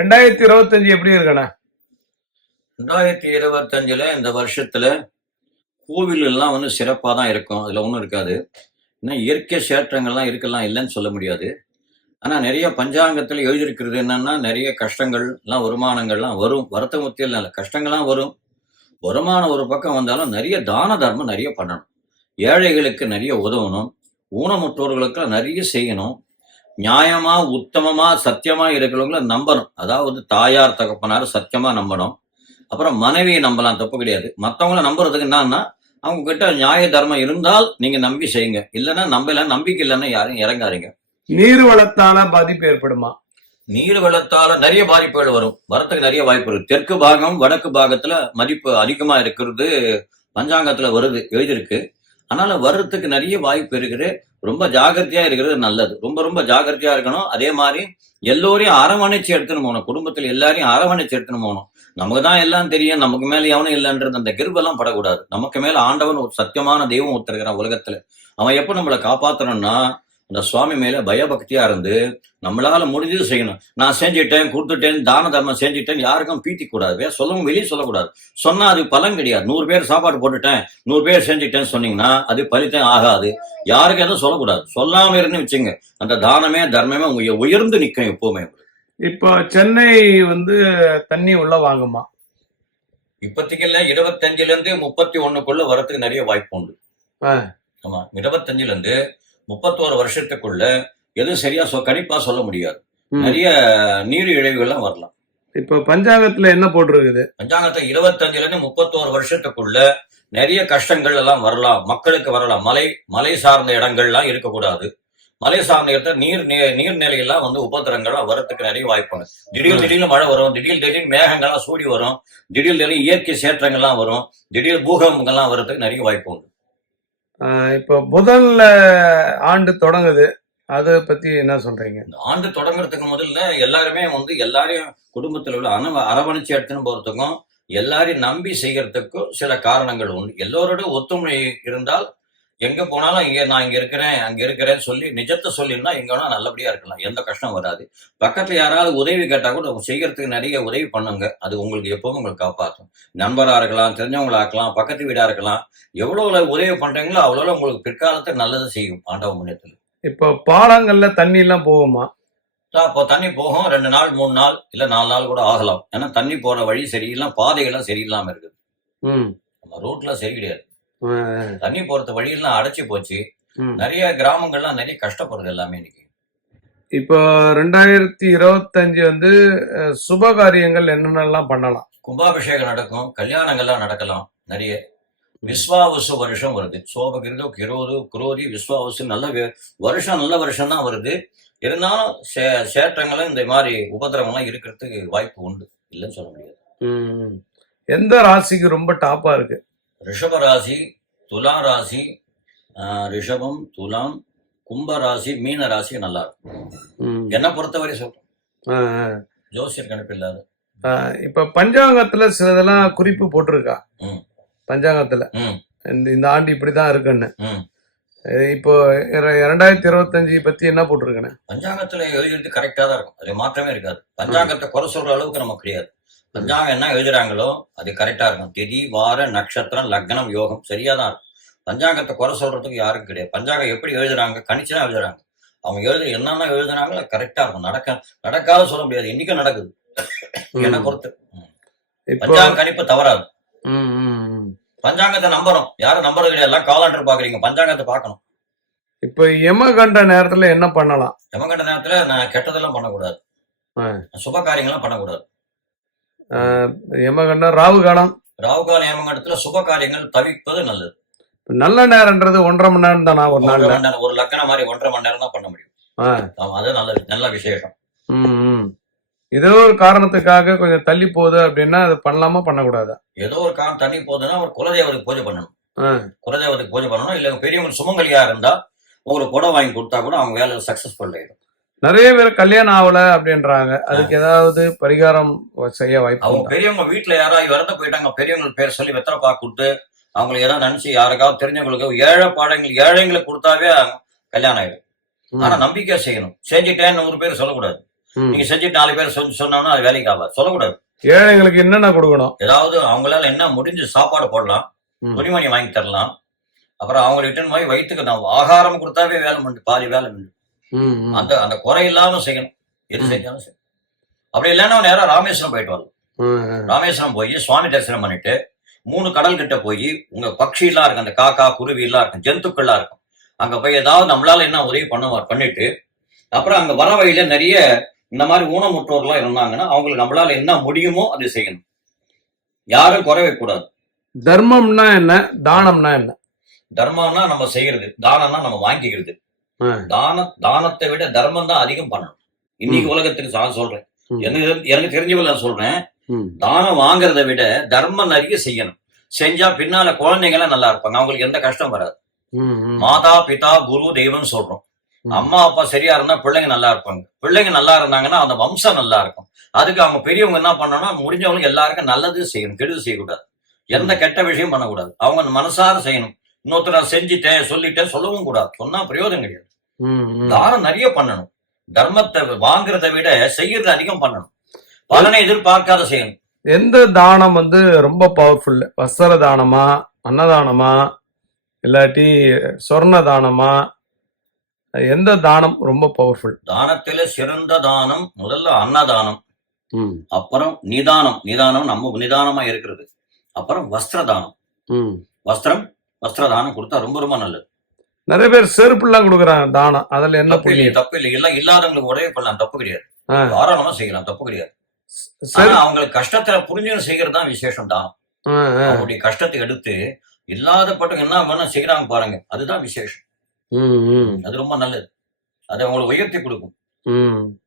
ரெண்டாயிரத்தி இருபத்தஞ்சு எப்படி இருக்கண்ணா? ரெண்டாயிரத்தி இருபத்தஞ்சுல இந்த வருஷத்துல கோவில் எல்லாம் வந்து சிறப்பாக தான் இருக்கும். அதில் ஒன்றும் இருக்காது. இன்னும் இயற்கை சேற்றங்கள்லாம் இருக்கலாம் இல்லைன்னு சொல்ல முடியாது. ஆனால் நிறைய பஞ்சாங்கத்தில் எழுதியிருக்கிறது என்னன்னா நிறைய கஷ்டங்கள் எல்லாம் வருமானங்கள்லாம் வரும். வரத்த முத்தியில் இல்லை. கஷ்டங்கள்லாம் வரும். வருமானம் ஒரு பக்கம் வந்தாலும் நிறைய தான தர்மம் நிறைய பண்ணணும். ஏழைகளுக்கு நிறைய உதவணும். ஊனமுற்றோர்களுக்கு நிறைய செய்யணும். நியாயமா உத்தமமா சத்தியமா இருக்கிறவங்கள நம்பணும். அதாவது தாயார் தகப்பனார் சத்தியமா நம்பணும். அப்புறம் மனைவியை நம்பலாம் தப்பு கிடையாது. மற்றவங்கள நம்புறதுக்கு என்னன்னா அவங்க கிட்ட நியாய தர்மம் இருந்தால் நீங்க நம்பி செய்யுங்க. இல்லைன்னா நம்பல நம்பிக்கை இல்லைன்னா யாரும் இறங்காதீங்க. நீர் வளத்தால பாதிப்பு ஏற்படுமா? நீர் வெள்ளத்தால நிறைய பாதிப்புகள் வரும். வரத்துக்கு நிறைய வாய்ப்பு இருக்கு. தெற்கு பாகம் வடக்கு பாகத்துல மதிப்பு அதிகமா இருக்கிறது. பஞ்சாங்கத்துல வருது எழுதியிருக்கு. அதனால வர்றதுக்கு நிறைய வாய்ப்பு இருக்குது. ரொம்ப ஜாகிரதையா இருக்கிறது நல்லது. ரொம்ப ரொம்ப ஜாகிரதையா இருக்கணும். அதே மாதிரி எல்லோரையும் அரவணைச்சு எடுத்துன்னு போகணும். குடும்பத்துல எல்லாரையும் அரவணைச்சு எடுத்துன்னு போகணும். நமக்கு தான் எல்லாம் தெரியும். நமக்கு மேல எவனும் இல்லைன்றது அந்த கிருபெல்லாம் படக்கூடாது. நமக்கு மேல ஆண்டவன் ஒரு சத்தியமான தெய்வம் ஒருத்தருக்கிறான் உலகத்துல. அவன் எப்ப நம்மளை காப்பாத்தணும்னா அந்த சுவாமி மேல பயபக்தியா இருந்து நம்மளால முடிஞ்சது செய்யணும். நான் செஞ்சுட்டேன் கொடுத்துட்டேன் தான தர்மம் செஞ்சுட்டேன் யாருக்கும் பீத்தி கூடாது. வேற சொல்லவும் வெளியே சொல்லக்கூடாது. சொன்னா அது பலன் கிடையாது. நூறு பேர் சாப்பாடு போட்டுட்டேன் நூறு பேர் செஞ்சுட்டேன்னு சொன்னீங்கன்னா அது பலித்தம் ஆகாது. யாருக்கும் எதுவும் சொல்லக்கூடாது. சொல்லாம இருந்து வச்சுங்க அந்த தானமே தர்மமே உங்க உயர்ந்து நிற்கும் எப்பவுமே. இப்போ சென்னை வந்து தண்ணி உள்ள வாங்குமா? இப்போதைக்கு இல்ல இருபத்தஞ்சுல இருந்து முப்பத்தி ஒண்ணுக்குள்ள வரதுக்கு நிறைய வாய்ப்பு உண்டு. ஆமா இருபத்தஞ்சுல இருந்து முப்பத்தோரு வருஷத்துக்குள்ள எதுவும் சரியா சொ கணிப்பா சொல்ல முடியாது. நிறைய நீர் இழவுகள்லாம் வரலாம். இப்போ பஞ்சாங்கத்துல என்ன போட்டிருக்குது? பஞ்சாங்கத்தை இருபத்தஞ்சுல இருந்து முப்பத்தோரு வருஷத்துக்குள்ள நிறைய கஷ்டங்கள் எல்லாம் வரலாம். மக்களுக்கு வரலாம். மலை மலை சார்ந்த இடங்கள்லாம் இருக்கக்கூடாது. மலை சார்ந்த இடத்துல நீர் நீர்நிலையெல்லாம் வந்து உபத்திரங்கள்லாம் வரத்துக்கு நிறைய வாய்ப்புங்க திடீர் திடீர்னு மழை வரும். திடீர் திடீர்னு மேகங்கள்லாம் சூடி வரும். திடீர் திடீர்னு இயற்கை சேற்றங்கள்லாம் வரும். திடீர் பூகம்பங்கள்லாம் வரதுக்கு நிறைய வாய்ப்பு உண்டு. இப்போ முதல்ல ஆண்டு தொடங்குது. அதை பத்தி என்ன சொல்றீங்க? இந்த ஆண்டு தொடங்குறதுக்கு முதல்ல எல்லாருமே வந்து எல்லாரையும் குடும்பத்தில் உள்ள அணவ அரவணைச்சு எடுத்துன்னு போறதுக்கும் எல்லாரையும் நம்பி செய்யறதுக்கும் சில காரணங்கள் உண்டு. எல்லோரோட ஒத்துமை இருந்தால் எங்க போனாலும் இங்க நான் இங்க இருக்கிறேன் அங்க இருக்கிறேன்னு சொல்லி நிஜத்தை சொல்லினா எங்க வேணா நல்லபடியா இருக்கலாம். எந்த கஷ்டம் வராது. பக்கத்துல யாராவது உதவி கேட்டா கூட செய்யறதுக்கு நிறைய உதவி பண்ணுங்க. அது உங்களுக்கு எப்பவும் உங்களுக்கு காப்பாற்றும் நண்பரா இருக்கலாம் தெரிஞ்சவங்களா இருக்கலாம் பக்கத்து வீடா இருக்கலாம் எவ்வளவு உதவி பண்றீங்களோ அவ்வளவு உங்களுக்கு பிற்காலத்துல நல்லது செய்யும் ஆண்டவ முன்னேற்றத்தில் இப்போ பாலங்கள்ல தண்ணி எல்லாம் போகுமா அப்போ தண்ணி போகும். ரெண்டு நாள் மூணு நாள் இல்ல நாலு நாள் கூட ஆகலாம். ஏன்னா தண்ணி போற வழி சரியில்லாம் பாதைகள்லாம் சரியில்லாம இருக்குது. ரூட்ல சரி கிடையாது. தண்ணி போறது வழியெல்லாம் அடைச்சு போச்சு. நிறைய கிராமங்கள்லாம் நிறைய கஷ்டப்படுறது எல்லாமே இன்னைக்கு. இப்போ ரெண்டாயிரத்தி இருபத்தஞ்சு வந்து சுப காரியங்கள் என்னென்னலாம் பண்ணலாம்? கும்பாபிஷேகம் நடக்கும் கல்யாணங்கள்லாம் நடக்கலாம் நிறைய. விஸ்வாவசு வருஷம் வருது. சோபகிருதோ கிரோது குரோதி விஸ்வாவசு நல்ல வருஷம் நல்ல வருஷம் தான் வருது. இருந்தாலும் சே- சேற்றங்களும் இந்த மாதிரி உபதிரவங்கள்லாம் இருக்கிறதுக்கு வாய்ப்பு உண்டு. இல்லைன்னு சொல்ல முடியாது. எந்த ராசிக்கு ரொம்ப டாப்பா இருக்கு? ரிஷப ராசி துலா ராசி ரிஷபம் துலாம் கும்ப ராசி மீன ராசி நல்லா இருக்கும். என்ன பொறுத்தவரை சொல்றேன். ஜோசியர் கணிப்பு இல்லாத. இப்ப பஞ்சாங்கத்துல சிலதெல்லாம் குறிப்பு போட்டிருக்கா? ம். பஞ்சாங்கத்துல. ம். இந்த இந்த ஆண்டு இப்படிதான் இருக்குன்னு. இப்போ இர- இரண்டாயிரத்தி இருபத்தஞ்சு பத்தி என்ன போட்டிருக்கேன்னு? பஞ்சாங்கத்துல எழுதுறது கரெக்டா தான் இருக்கும். அது மாற்றமே இருக்காது. பஞ்சாங்கத்தை குறை சொல்ற அளவுக்கு நம்ம கிடையாது. பஞ்சாங்கம் என்ன எழுதுறாங்களோ அது கரெக்டா இருக்கும். திதி வார நட்சத்திரம் லக்னம் யோகம் சரியா தான் இருக்கும். பஞ்சாங்கத்தை குறை சொல்றதுக்கு யாருக்கும் கிடையாது. பஞ்சாங்கம் எப்படி எழுதுறாங்க? கணிச்சுதான் எழுதுறாங்க. அவங்க எழுது என்னென்ன எழுதுறாங்களோ கரெக்டா இருக்கும். நடக்க நடக்காத சொல்ல முடியாது. இன்னைக்கும் நடக்குது. என்ன பொறுத்து. பஞ்சாங்க கணிப்பு தவறாது. பஞ்சாங்கத்தை நம்புறோம். யாரும் நம்புறது கிடையாது. எல்லாம் காலாண்டர் பாக்குறீங்க பஞ்சாங்கத்தை பார்க்கணும். இப்போ யம கண்ட நேரத்துல என்ன பண்ணலாம்? எமகண்ட நேரத்துல நான் கெட்டதெல்லாம் பண்ணக்கூடாது. சுப காரியங்கள்லாம் பண்ணக்கூடாது. அஹ் யம கண்டம் ராகு காலம். ராகுகால ஏமகண்டத்துல சுப காரியங்கள் தவிர்ப்பது நல்லது. நல்ல நேரம்ன்றது ஒன்றரை மணி நேரம் தானா ஒரு நேரம் ஒரு லக்கணம் மாதிரி ஒன்றரை மணி நேரம் தான் பண்ண முடியும். அது நல்லது நல்ல விசேஷம். ம், ம். ஏதோ ஒரு காரணத்துக்காக கொஞ்சம் தள்ளி போகுது அப்படின்னா அது பண்ணலாமா பண்ணக்கூடாதா? ஏதோ ஒரு காலம் தண்ணி போகுதுன்னா ஒரு குலதெய்வத்துக்கு பூஜை பண்ணணும். குலதெய்வத்துக்கு பூஜை பண்ணணும் இல்ல பெரியவங்க சுமங்கலியா இருந்தா உங்களுக்கு புடவை வாங்கி கொடுத்தா கூட அவங்க வேலை சக்சஸ்ஃபுல் ஆயிடும். நிறைய பேர் கல்யாணம் ஆகல அப்படின்றாங்க அதுக்கு ஏதாவது பரிகாரம் செய்ய வாய்ப்பு அவங்க? பெரியவங்க வீட்டுல யாராவது இறந்து போயிட்டாங்க பெரியவங்களுக்கு பேர் சொல்லி வெத்தலை பாக்கு கொடுத்து அவங்களுக்கு ஏதாவது நினைச்சு யாருக்காவது தெரிஞ்சவங்களுக்கு ஏழை பாடங்கள் ஏழைங்களுக்கு கொடுத்தாவே கல்யாணம் ஆயிடும். ஆனா நம்பிக்கையா செய்யணும் செஞ்சுட்டேன்னு நூறு பேர் சொல்லக்கூடாது. நீங்க செஞ்சுட்டு நாலு பேர் சொல்லி சொன்னோம்னா அது வேலைக்கு ஆகாது சொல்லக்கூடாது ஏழைங்களுக்கு என்னென்ன கொடுக்கணும் ஏதாவது அவங்களால என்ன முடிஞ்சு சாப்பாடு போடலாம். துணிமணி வாங்கி தரலாம் அப்புறம் அவங்க ரிட்டர்ன் போய் வயிற்றுக்கு நான் ஆகாரம் கொடுத்தாவே வேலை பண்ணு பாதி வேலை பண்ணு. அந்த அந்த குறை இல்லாம செய்யணும். எது. செஞ்சாலும் செய்யணும். அப்படி இல்லைன்னா நேரா ராமேஸ்வரம் போயிட்டு வரலாம். ராமேஸ்வரம் போய் சுவாமி தரிசனம் பண்ணிட்டு மூணு கடல் கிட்ட போய் உங்க பட்சி எல்லாம் இருக்கும். அந்த காக்கா குருவி எல்லாம் இருக்கும். ஜந்துக்கள்லாம் இருக்கும். அங்க போய் ஏதாவது நம்மளால என்ன உதவி பண்ண பண்ணிட்டு அப்புறம் அங்க வர வழியில நிறைய இந்த மாதிரி ஊனமுற்றோர்லாம் இருந்தாங்கன்னா அவங்களுக்கு நம்மளால என்ன முடியுமோ அதை செய்யணும். யாரும் குறை வைக்கக்கூடாது. தர்மம்னா என்ன? தானம்னா என்ன? தர்மம்னா நம்ம செய்யறது. தானம்னா நம்ம வாங்கிக்கிறது. தான தானத்தை விட தர்மம் தான் அதிகம் பண்ணணும். இன்னைக்கு உலகத்துக்கு நான் சொல்றேன். எனக்கு எனக்கு தெரிஞ்சவள நான் சொல்றேன். தானம் வாங்குறதை விட தர்மம் நிறைய செய்யணும். செஞ்சா பின்னால குழந்தைங்களாம் நல்லா இருப்பாங்க. அவங்களுக்கு எந்த கஷ்டம் வராது. மாதா பிதா குரு தெய்வம் சொல்றோம். அம்மா அப்பா சரியா இருந்தா பிள்ளைங்க நல்லா இருப்பாங்க. பிள்ளைங்க நல்லா இருந்தாங்கன்னா அந்த வம்சம் நல்லா இருக்கும். அதுக்கு அவங்க பெரியவங்க என்ன பண்ணணும்னா முடிஞ்சவங்களுக்கு எல்லாருக்கும் நல்லது செய்யணும். கெடுதல் செய்யக்கூடாது. எந்த கெட்ட விஷயம் பண்ணக்கூடாது. அவங்க மனசார செய்யணும். இன்னொருத்தர் நான் செஞ்சுட்டேன் சொல்லிட்டேன் சொல்லவும் கூடாது. சொன்னா பிரயோஜனம் கிடையாது. தானம் நிறைய பண்ணணும். தர்மத்தை வாங்குறதை விட செய்யறது அதிகம் பண்ணணும். பலனை எதிர்பார்க்காத செய்யணும். எந்த தானம் வந்து ரொம்ப பவர்ஃபுல் வஸ்திர தானமா அன்னதானமா இல்லாட்டி சொர்ண தானமா? எந்த தானம் ரொம்ப பவர்ஃபுல் தானத்தில சிறந்த தானம் முதல்ல அன்னதானம். அப்புறம் நிதானம். நிதானம் நம்ம நிதானமா இருக்கிறது. அப்புறம் வஸ்திர தானம். வஸ்திரம் வஸ்திர தானம் கொடுத்தா ரொம்ப ரொம்ப நல்லது. நிறைய பேர் செருப்புலாம் கொடுக்குறாங்க தானம். அதுல என்ன தப்பு இல்லை புண்ணியம்? தப்பு இல்லை. எல்லாம் இல்லாதவங்களுக்கு உதவி பண்ணலாம் தப்பு கிடையாது. ஆ. தாராளமா செய்யலாம் தப்பு கிடையாது. ஆனா அவங்களுக்கு கஷ்டத்துல புரிஞ்சுன்னு செய்யறது தான் விசேஷம் தானம். ஆ, ஆ. அவங்களுடைய கஷ்டத்தை எடுத்து இல்லாதப்பட்டவங்க என்ன வேணா செய்யறாங்க பாருங்க அதுதான் விசேஷம். ம், ம், அது ரொம்ப நல்லது. அது அவங்களை உயர்த்தி கொடுக்கும். ம்.